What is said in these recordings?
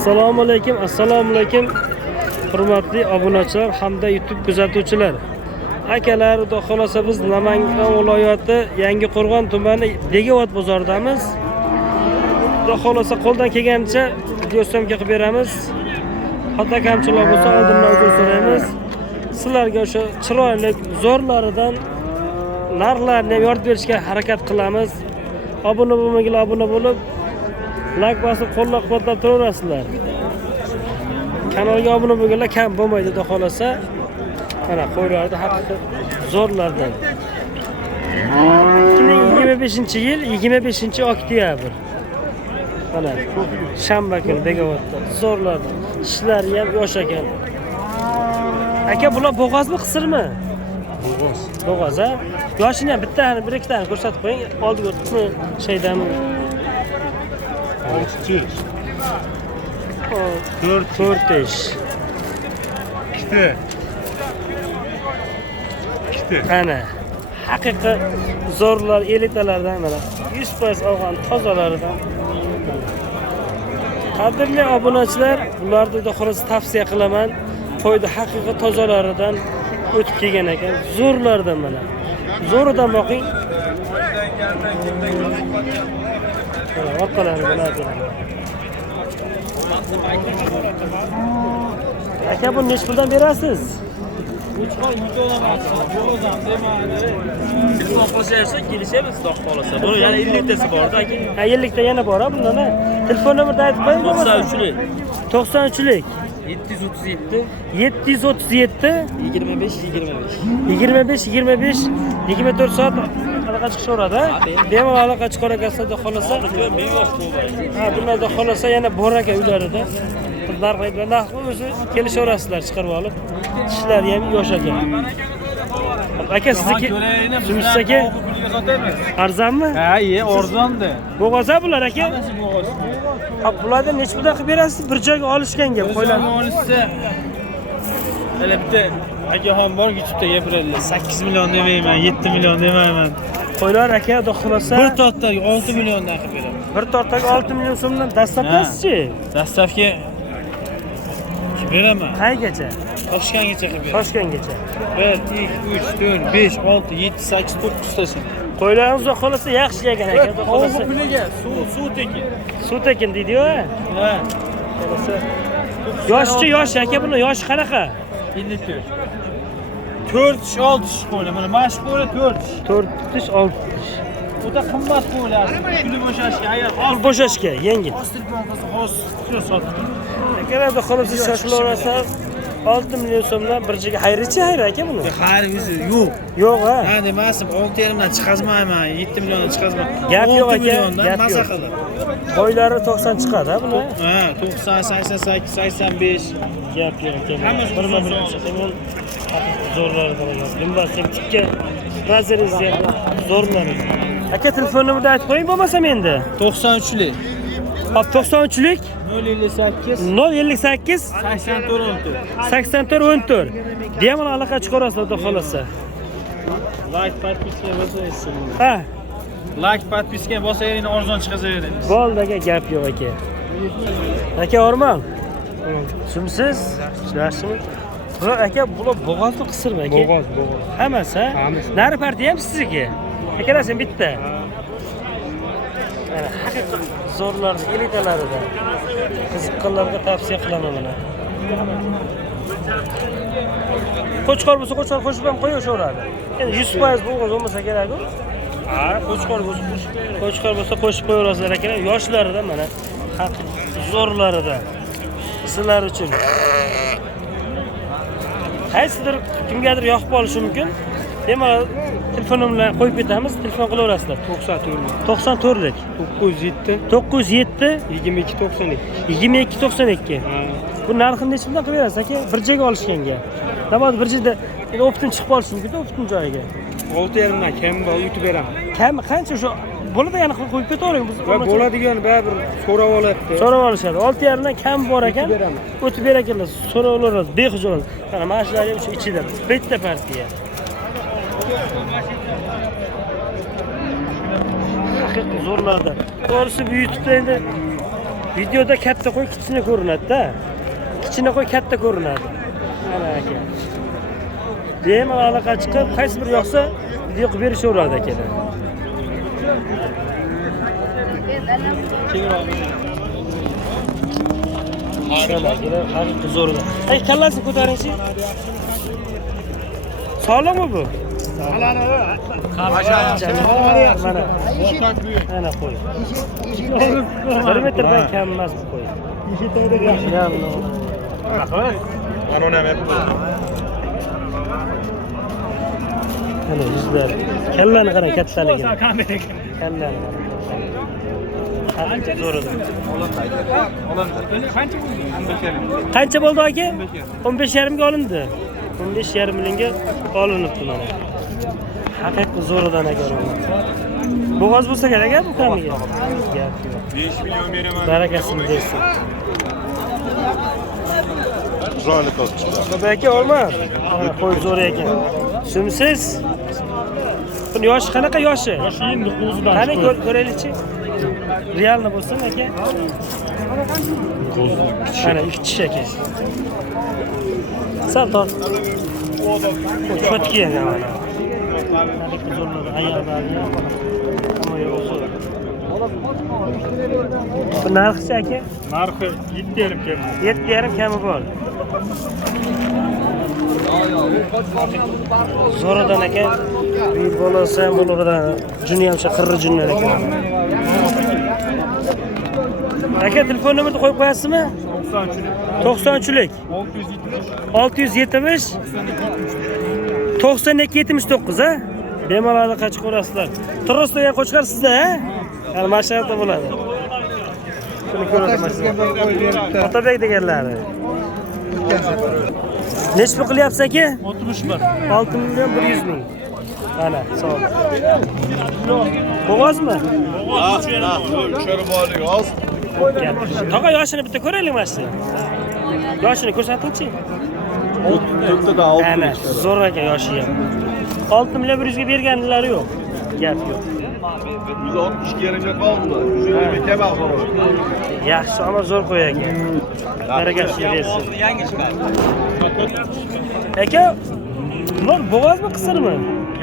Assalomu alaykum. Hurmatli obunachilar hamda YouTube kuzatuvchilar. Akalar, xudo xolosa biz Namangan viloyati Yangiqo'rg'on tumani Degavot bozoridamiz. Xudo xolosa qo'ldan kelgancha video syomka qilib beramiz. Xato kamchilik bo'lsa oldindan uzr so'raymiz. Sizlarga o'sha chiroyli zo'rlaridan narxlarni ham yoritib berishga harakat qilamiz. Obuna bo'lmaganlar obuna bo'lib, like bosib qo'llab-quvvatlab turaverasizlar. Kanalga obuna bo'lganlar kam bo'lmaydi, xudo xolosa. Mana qo'ylarni haqiqiy zo'rlardan. 2025-yil 25-oktyabr. Mana shanba kuni Begavotda zo'rlardan. Ishlari ham yosh ekan. Aka, bular bo'g'ozmi, qisirmi? Bo'g'oz, ha? Yoshini ham bittani, bir ikkitani ko'rsatib qo'ying. Oldiga o'tibmi, shaydami? 4 ish. Ana haqiqiy zo'rlar elitalardan mana 100% olgan tozalaridan. Qadrli obunachilar, bularni da xolos tavsiya qilaman. Qo'ydi haqiqiy tozalaridan o'tib kelgan ekan. Zo'rlardan mana. Zo'ridan boqing. Mana orqalari bo'ladi. Aka, buni nech puldan berasiz? 3 oy bo'g'ozam demadi. Telefon qo'shayotsak kelishamiz, xudo xolasa. Buni yana 50 tasi bor-da aka. Ha, 50 ta yana bor-a bundan. Telefon nomerni aytib qo'ying. 93lik. 93lik. 737 25 24 soat aloqa chiqishaveradi. Bemalol aloqa chiqar ekansiz, xudo xolasa. Ha, bunlarda xolasa yana bor ekan uylarida. Narxlar bilan o'zi kelishaverasizlar chiqarib olib. Ishlari ham yosh ekan. Aka, sizniki Sumsiz aka arzonmi? Ha, arzonda. Bo'g'oza bular aka. Ha, bularni nech puldan qilib berasiz? Bir joyga olishganga qo'ylar. Olishsa hali bitta akaxon bor, YouTube'da gapiradilar. 8 million demayman, 7 million demayman. Qo'ylar aka, xudo xolasa. Bir tortdagi 6 milliondan qilib beraman. Bir tortdagi 6 million so'mdan dastlabdasiz-chi? Dastlabki beraman. Qaygacha? Toshkentgacha qilib beraman. Toshkentgacha. 1 2 3 4 5 6 7 8 9 tasin. Qo'ylaringiz xudo xolasa yaxshi ekan aka, xudo xolasa. Qo'y puliga suv tekin. Suv tekin deydi-ku. Ha. Xolasa. Yosh aka, buni yoshi qanaqa? 54. 4 ish 6 ish qo'ylar. Mana mashq qo'ylar 4 ish. 4 ish 6 ish. O'ta qimmat qo'ylar. Puli bo'shashga, agar Pul bo'shashga yengil. hostil bo'lmasa hostil sotib. Akalarda xolasa shoshilaverasiz. 6 million so'mdan bir joyga xayrichi aka buni? Xayr o'zi yo'q. Yo'q, ha. Ha, demasim 6,5 dan chiqazmayman, 7 milliondan chiqazman. Gap yo'q aka, gap maza yo'q. qilib. Qo'ylari 90 chiqadi, ha buni? Ha, 90, 88, 85. Gap yo'q aka. Hammasi bir chiqaman. Zo'rlari qaragan. Limbasem tikka nazaringizga zo'rlari. Aka, telefon nomerni aytib qo'ying bo'lmasam endi. 93lik. Hop, 93lik 058 058 84 84 bemalol aloqa chiqarasizlar, xudo xolasa. Like подписка bosasiz. Ha, Like подписка bosaveringni arzon chiqazaveramiz. bo'ldi aka, gap yo'q aka. Aka, O'rmon. Sumsiz? Yaxshimi? Bu aka, bular bo'g'ozmi, qisirmi aka? Bo'g'oz. Hammasi, ha? Nari partiya ham sizniki. Akalasim bitta. Mana haqiqiy zo'rlarning elitalarida qiziqqanlarga tavsiya qilaman mana. Qo'chqor bo'lsa qo'chqor qo'shib ham qo'yaveradi. Endi 100% bo'g'oz bo'lmasa kerak-ku. Ha, qo'chqor bo'lsa qo'shib qo'yaveradi. Qo'chqor bo'lsa qo'shib qo'yaverasizlar aka. Yoshlarida mana haqiqiy zo'rlarida. Sizlar uchun. Qaysidir kimgadir yoqib qolishi mumkin. Demak, telefonimni qo'yib ketamiz, telefon qilaverasizlar. 94lik 907 22 92. 2292. Bu narxini nech puldan qilib berasiz aka? Bir joyga olishganga. Navbat bir joyda optin chiqib qolishi mumkin-da, optin joyiga. 6,5 dan kam bor, yutib beraman. Kam qancha o'sha bo'ladi, yana qo'yib ketavering. Va bo'ladigan baribir so'rab oladi. So'rab olishadi. 6,5 dan kam bor ekan. O'tib berakanlar, so'rab olasiz, bexijolat. Mana mashlar ham shu ichida bitta partiya. Haqiqiy zo'rlarda. To'g'risi bu YouTube'da endi Videoda katta qo'y kichkina ko'rinadi-da. Kichkina qo'y katta ko'rinadi. Mana aka. Bemalol aloqa chiqib, qaysi bir yoqsa video qilib berishaveradi akalar. Akalar, haqiqiy zo'rlar. Ay, kallasini ko'taringchi. Sog'liqmi bu? Mana. Mana qo'y. 1 metrdan kam emas bu qo'y. Mana yuzlar. Kallani qarang kattaligini. Kallani qarang. Qancha zo'rida. Qancha bo'ldi aka? 15,5 ga olindi. 15,5 millionga olinibdi mana. Haqiqiy zo'ridan aka. Bo'g'oz bo'lsa kerak bu kamiga. 5 milyon beraman. Barakasini bersin. Zo'rlik olibchilar. Baba aka olma. Qo'y zo'r ekan. Shumsiz. Buni yoshi qanaqa yoshi? Yoshi endi qo'zidan. Qani ko'raylikchi. Realni bo'lsin aka. Mana ikki aka. Sal tort. Fotki yana mana. Haqiqiy zo'rlar ayollarni. Hamma yo'q. Bu narxchi aka? Narxi 7,5 kami. 7,5 kami bor. Zo'radan aka. Bir bolasi ham bo'ladigan. Juni ham qirri junlar ekan. Aka telefon nomerni qo'yib qo'yasizmi? 93lik. 670 9279 ha? Bemalol aloqa chiqarasizlar. Turist degan qo'chqar sizda, ha? Hali masharatda bo'ladi. Buni ko'raman. Otabek deganlari. Nech pul qilyapsiz aka? 61. 6 million 100 ming. Mana, sog' ol. Bo'g'ozmi? Uchar boli oz. To'g'a yoshini bitta ko'raylik mana shu. Yoshini ko'rsatingchi. To'rtada 6 Ana, zo'r ekan yoshi ham. 6 million 100 ga berganlari yo'q. Gap yo'q. 160 kelinga qoldi. 120 ga bor. Yaxshi, ammo zo'r qo'y ekan. Barakasi bersin. Aka, bular bo'g'ozmi, qisirmi?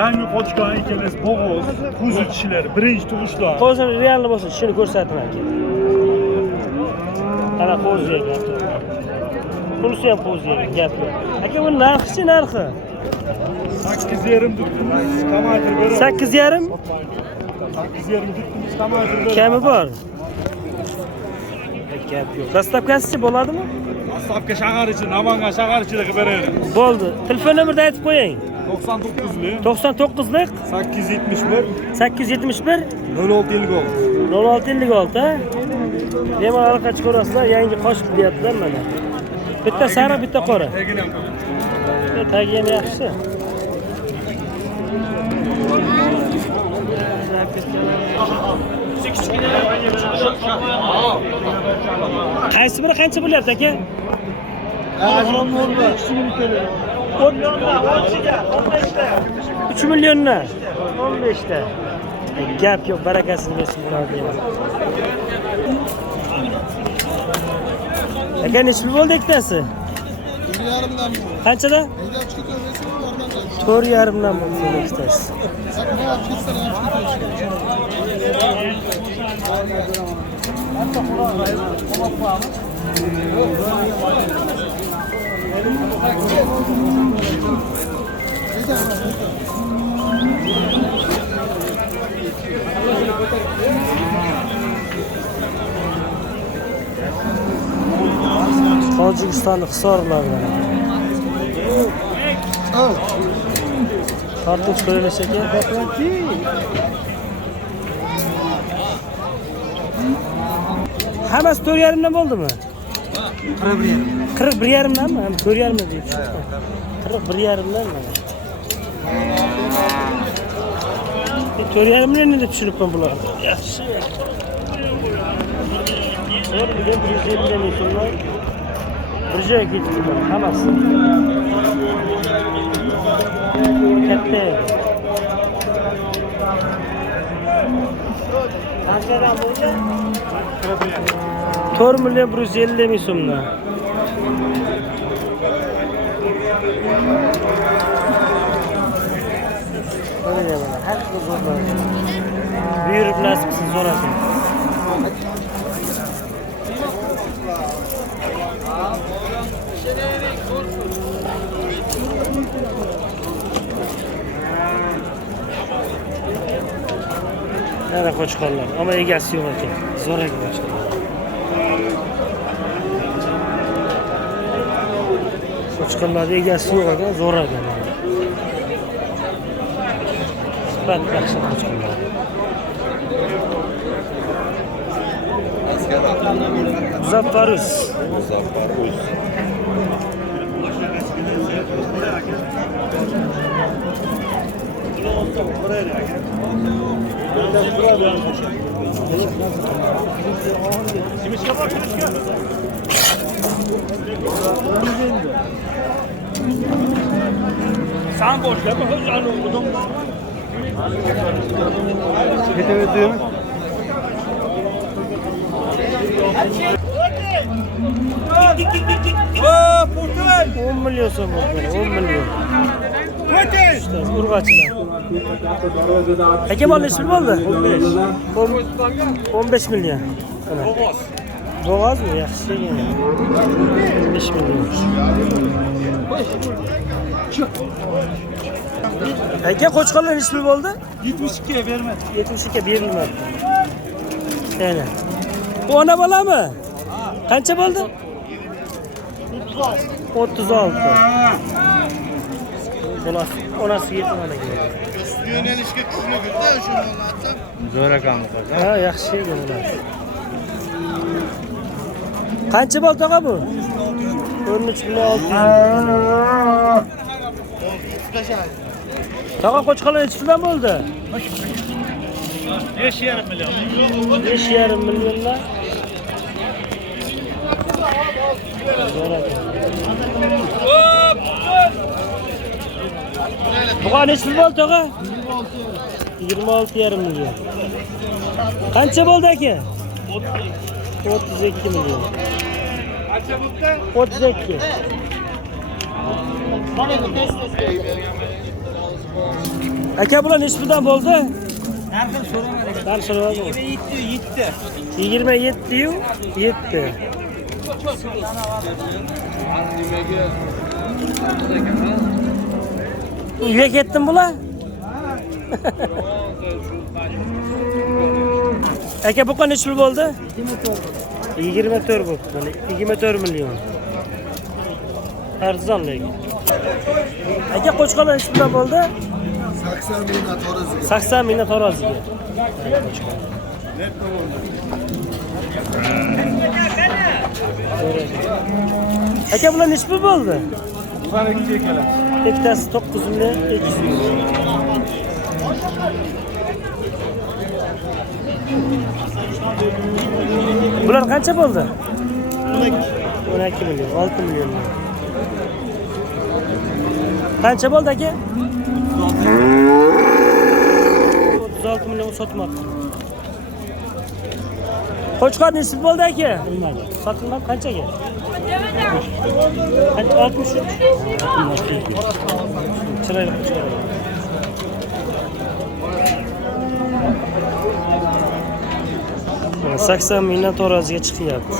Yangi qochgan ikkalasi bo'g'oz, qo'zi tishlari, birinchi tug'ishlar. Qo'zini realni bo'lsa, shuni ko'rsating aka. Ana qo'zi ekan. Bunisi ham qo'zi ekan, gap yo'q. Aka, bu narxi narxi? 8,5 tutdimiz, kamaytirib beramiz. 8,5? 8,5 tutdimiz, kamaytirib beramiz. Kami bor. Gap yo'q. Dastavkasichi bo'ladimi? Dastavka shahar ichi, Namangan shahar ichida qilib beramiz. Bo'ldi. Telefon nomerni aytib qo'ying. 99lik 99lik 871 871 0656. 0656 ha? Bemalol aloqa chiqarasizlar, yangi qo'shib deyaptilar mana. Bitta sariq, bitta qora. Tagi ham yaxshi. Qaysi biri qancha bo'lyapti aka? 3 milliondan 15 ta. Gap yo'q, barakasini bersin bular deyman. Aka nechta bo'ldi ikkitasi? 4,5 dan. Qanchada? 4,5 dan bo'ldi ikkitasi. Tojikistonning hisorlaridan. Tortinch ko'rilish ekan. Hammasi 4,5 dan bo'ldimi? 41,5. 41,5 danmi? 4,5 dan deydi. 41,5 dan mana. 4,5 million deb tushunibman bularni. Yaxshi. 4 million 150 ming so'mlar. Bir joyga ketibdi hammasi. Katta. Qanchadan bo'ldi? 4 million 150 ming so'mdan. Buyurib nasibsiz so'rasin. Nara qo'chqorlar, ammo egasi yo'q ekan. Zo'rak qo'chqorlar. Qo'chqorlarning egasi yo'q ekan, zo'rak ekan. Sifat yaxshi qo'chqorlar. Muzaffarus. Sen boş ver, bu hızlı okudum. Getir diyor. Oo, Portugal. 10 milyon so'm bo'ldi, 10 milyon. İşte urg'achilar. Aka bola ismi bo'ldi? 15 milyon. Boğaz. Bo'g'ozmi? Yaxshi ekan. 15 milyon. Aka qo'chqorlar ismi bo'ldi? 72'ye verme. 72 berilmadi. Aynen. Bu ona bolami? Qancha bo'ldi? 36. Onasi yetmadi ekan. Yönelişke kuşunu götür de şu mallarda. Zor rakamı koy. Ha, yaxshi ekan ular. Qancha bo'ldi tog'a bu? 13 million 600. Tog'a qo'chqorlar nechidan bo'ldi? 5,5 milyon. 5,5 millionlar. Buqa nechi bo'ldi tog'a? 26,5 million. Qancha bo'ldi aka? 32 million. 32. Aka bular nechidan bo'ldi? Narxini so'ramadik. Ben so'ramadim. 27 yu 7. Uyga ketdim bular. Aka bu qancha pul bo'ldi? 24 bo'ldi. Mana 24 million. Arzon lekin. Aka qo'chqorlar nechidan bo'ldi? 80 bin toraziga. 80 mingdan toraziga. Aka bular nechi pul bo'ldi? Bana gidecek hele. Ikkitasi 9 million 200 ming. Bular qancha bo'ldi? 12 million, 6 million. Qancha bo'ldi aka? 36 million sotmoqchi. Qo'chqor nechi bo'ldi aka? Bilmadim. Sotilmadi qanchaga? 63. Chiroyli qo'chqor. Mana 80 mingdan to'raziga chiqyapti.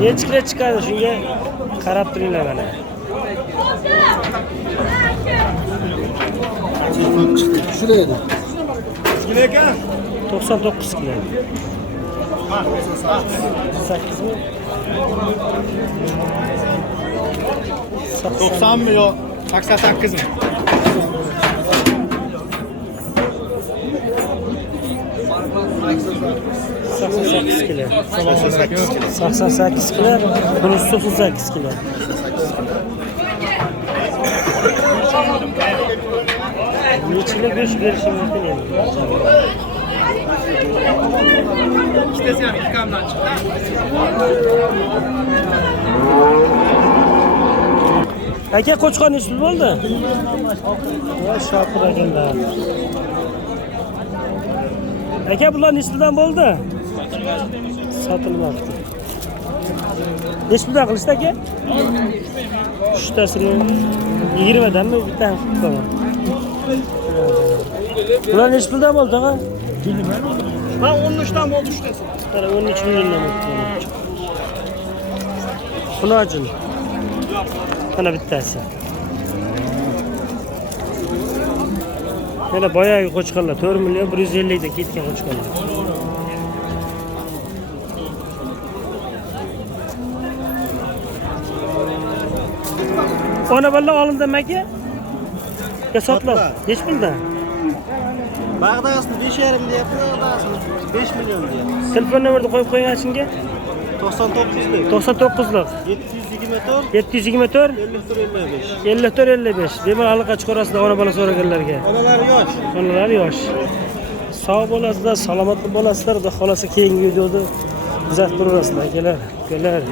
Nechiklar chiqadi shunga qarab turinglar mana. Şuraya 99 kilo. 8 mi? 90 milyon. 88 mi? 88 kilo. 88 kilo. Bunun 98 kilo. Neçile göç verişim mümkün değil. İşte sen ilk kamdan çıktı. Aka qo'chqor nechi pul bo'ldi? Voy Shokir akalar. Aka bular nechi puldan bo'ldi? Sotilmoqda. Nechi puldan qilishdi aka? Uchtasini 20 danmi bittasi qildi. Bular nechi puldan bo'ldi aka? Ben 13 dan bo'ldi uchtasi. Qara 13 milliondan bo'ldi. Buni ochun. Mana bittasi. Mana boyagi qo'chqorlar 4 million 150 da ketgan qo'chqorlar. Ona balla olindimi aka? Ya sotlab. Nechi puldan? Bag'dasini 5,5 deyapti, bag'dasini 5 million deyapti. Telefon nomerni qo'yib qo'ying achinga. 99lik. 99lik 724 724 54 55. 54 55. Bemalol aloqa chiqarasizlar ona bola so'raganlarga. Onalari yosh. Onalar yosh. Sog' bo'lasizlar, salomat bo'lasizlar. Xudo xolasa keyingi videoda kuzatib turasizlar akalar.